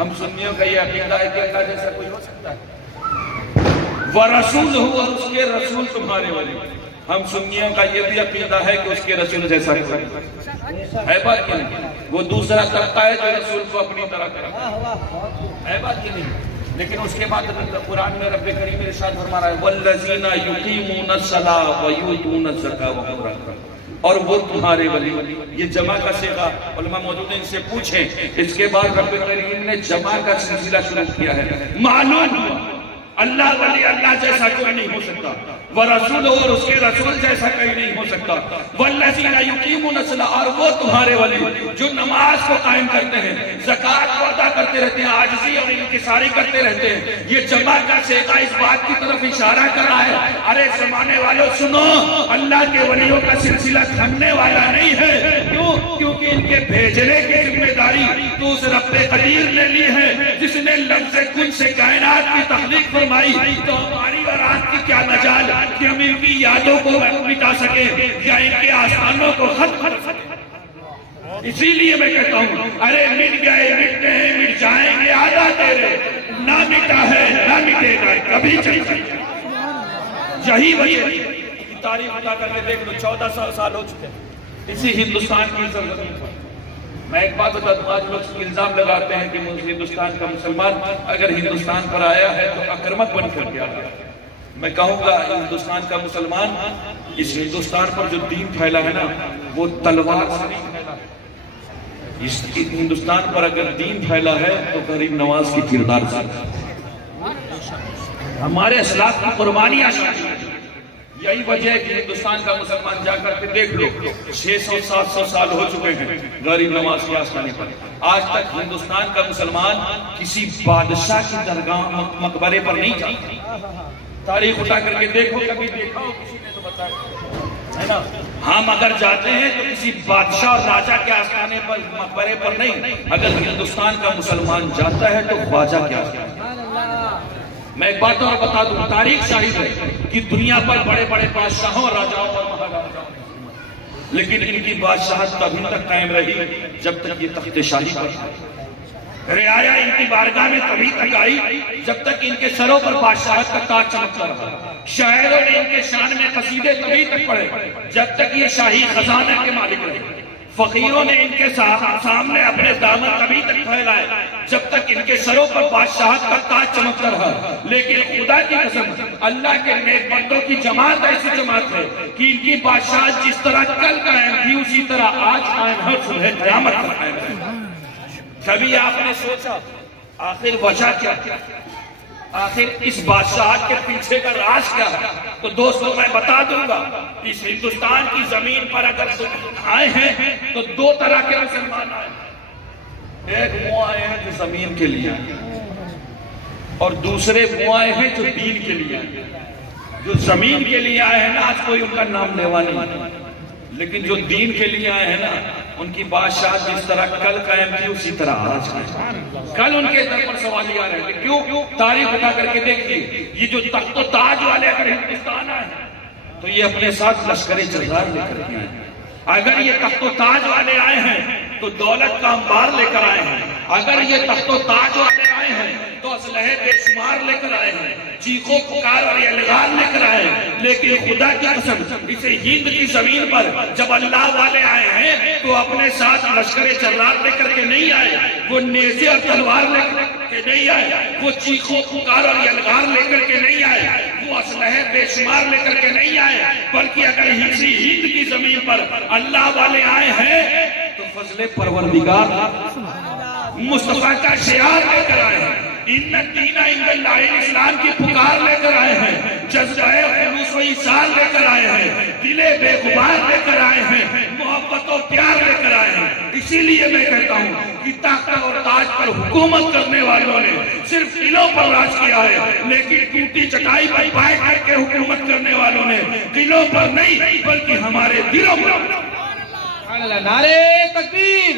ہم سنیوں کا یہ عقیدہ ہے کہ اللہ جیسا کوئی ہو سکتا ہے؟ وَرَسُولُهُ، اور اس کے رسول تمہارے ولی. ہم سنیوں کا یہ بھی عقیدہ ہے کہ اس کے رسول جیسا کوئی ہے. بات کی نہیں؟ وہ دوسرا طبقہ ہے جو رسول کو اپنی طرح کرتا ہے. بات کی نہیں؟ لیکن اس کے بعد قرآن میں رب کریم نے ارشاد فرما رہا ہے وَالَّذِينَ يُقِيمُونَ الصَّلَاةَ وَيُؤْتُونَ الزَّكَاةَ وَهُمْ رَاكِعُونَ. اور وہ تمہارے ولی. یہ جمع کا صیغہ علماء موجود ہیں، ان سے پوچھیں. اس کے بعد رب کریم نے جمع کا سلسلہ شروع کیا ہے. معلوم ہوا اللہ ولی اللہ جیسا کوئی نہیں ہو سکتا، ورسول اور اس کے رسول جیسا کوئی نہیں ہو سکتا. والذین یقیمون الصلاۃ، اور وہ تمہارے ولی جو نماز کو قائم کرتے ہیں، زکوٰۃ کو ادا کرتے رہتے ہیں، عاجزی اور انکساری کرتے رہتے ہیں. یہ جمع کا صیغہ اس بات کی طرف اشارہ کر رہا ہے ارے زمانے والوں سنو، اللہ کے ولیوں کا سلسلہ تھمنے والا نہیں ہے. کیوں؟ کیونکہ ان کے بھیجنے کی ذمہ داری تو اس رب قدیر نے لی ہے جس نے لفظ کن سے کائنات کی تخلیق فرمائی. تو ہماری اور آپ کی کیا مجال کہ ہم ان کی یادوں کو مٹا سکیں یا ان کے آسانوں کو ختم کر سکیں. اسی لیے میں کہتا ہوں ارے مٹ گئے، مٹتے ہیں، مٹ جائیں گے، آدھا تیرے نہ مٹا ہے نہ مٹے گا کبھی چلے. یہی وجہ کی تاریخ ادا کر کے دیکھ لو. 1400 سال ہو چکے اسی ہندوستان کی سرزمین پر. میں ایک بات بتا دوں، آج لوگ الزام لگاتے ہیں کہ ہندوستان کا مسلمان اگر ہندوستان پر آیا ہے تو اکرمک بن کر گیا. میں کہوں گا ہندوستان کا مسلمان اس ہندوستان پر جو دین پھیلا ہے نا وہ تلوار سے نہیں پھیلا. اس ہندوستان پر اگر دین پھیلا ہے تو غریب نواز کی کردار سے، ہمارے اسلاف کی قربانیاں. یہی وجہ ہے کہ ہندوستان کا مسلمان جا کر کے دیکھ لو 600-700 سال ہو چکے ہیں غریب نواز کی آستانے پر. آج تک ہندوستان کا مسلمان کسی بادشاہ کی درگاہ مقبرے پر نہیں جاتا. تاریخ اٹھا کر کے دیکھو، کبھی دیکھا ہو کسی نے تو بتایا ہے نا. ہم اگر جاتے ہیں تو کسی بادشاہ اور راجہ کے آستانے پر مقبرے پر نہیں. اگر ہندوستان کا مسلمان جاتا ہے تو خواجہ کے آستانے. میں ایک بات اور بتا دوں، تاریخ شاہد ہے کہ دنیا پر بڑے بڑے بادشاہوں اور راجاؤں اور مہاراجاؤں، لیکن ان کی بادشاہت تبھی تک قائم رہی جب تک یہ تخت شاہی پر. رعایا ان کی بارگاہ میں تبھی تک آئی جب تک ان کے سروں پر بادشاہت کا تاج چمکتا رہا. شاعروں نے ان کے شان میں قصیدے تبھی تک پڑھے جب تک یہ شاہی خزانہ کے مالک رہے. فقیروں نے ان کے سامنے اپنے دامن تبھی تک پھیلائے جب تک ان کے سروں پر بادشاہت کا تاج چمکتا رہا. لیکن خدا کی قسم اللہ کے نیک بندوں کی جماعت ایسی جماعت ہے کہ ان کی بادشاہت جس طرح کل قائم تھی اسی طرح آج قائم ہے، صبح قیامت تک قائم ہے. کبھی آپ نے سوچا آخر وجہ کیا؟ آخر اس بادشاہت کے پیچھے کا راز کیا ہے؟ تو دوستوں میں بتا دوں گا، اس ہندوستان کی زمین پر اگر آئے ہیں تو دو طرح کے مسلمان آئے ہیں. ایک وہ آئے ہیں جو زمین کے لیے آئے ہیں اور دوسرے وہ آئے ہیں جو دین کے لیے آئے ہیں. جو زمین کے لیے آئے ہیں نا آج کوئی ان کا نام لیوا نہیں، لیکن جو دین کے لیے آئے ہیں نا ان کی بادشاہت جس طرح کل قائم تھی اسی طرح آج قائم. کل ان کے در پر سوالیاں رہے تھے. کیوں؟ تاریخ اٹھا کر کے دیکھیے، یہ جو تخت و تاج والے اگر ہندوستان آئے ہیں تو یہ اپنے ساتھ لشکر جزار لے کر کے آئے ہیں. اگر یہ تخت و تاج والے آئے ہیں تو دولت کا انبار لے کر آئے ہیں. اگر یہ تخت و تاج والے آئے ہیں تو اسلحے بے شمار لے کر آئے ہیں، چیخو پکار اور الغام لے کر آئے ہیں. لیکن خدا کی قسم اسے ہند کی زمین پر جب اللہ والے آئے ہیں تو اپنے ساتھ لشکر جرار لے کر کے نہیں آئے، وہ نیزے اور تلوار لے کر کے نہیں آئے، وہ چیخو پکار اور الغام لے کر کے نہیں آئے، وہ اسلحے بے شمار لے کر کے نہیں آئے. بلکہ اگر اسی ہند کی زمین پر اللہ والے آئے ہیں تو فضل پروردگار مصطفیٰ کا شعار لے کر آئے ہیں، ان الدین عند اللہ الاسلام کی پکار لے کر آئے ہیں، جذبہ خلوص و ایثار لے کر آئے ہیں، دل بے غبار لے کر آئے ہیں، محبت و پیار لے کر آئے ہیں. اسی لیے میں کہتا ہوں کہ تخت اور تاج پر حکومت کرنے والوں نے صرف دلوں پر راج کیا ہے، لیکن ٹوٹی چٹائی پر بیٹھ کر کے حکومت کرنے والوں نے دلوں پر نہیں بلکہ ہمارے دلوں پر. نعرے تکبیر.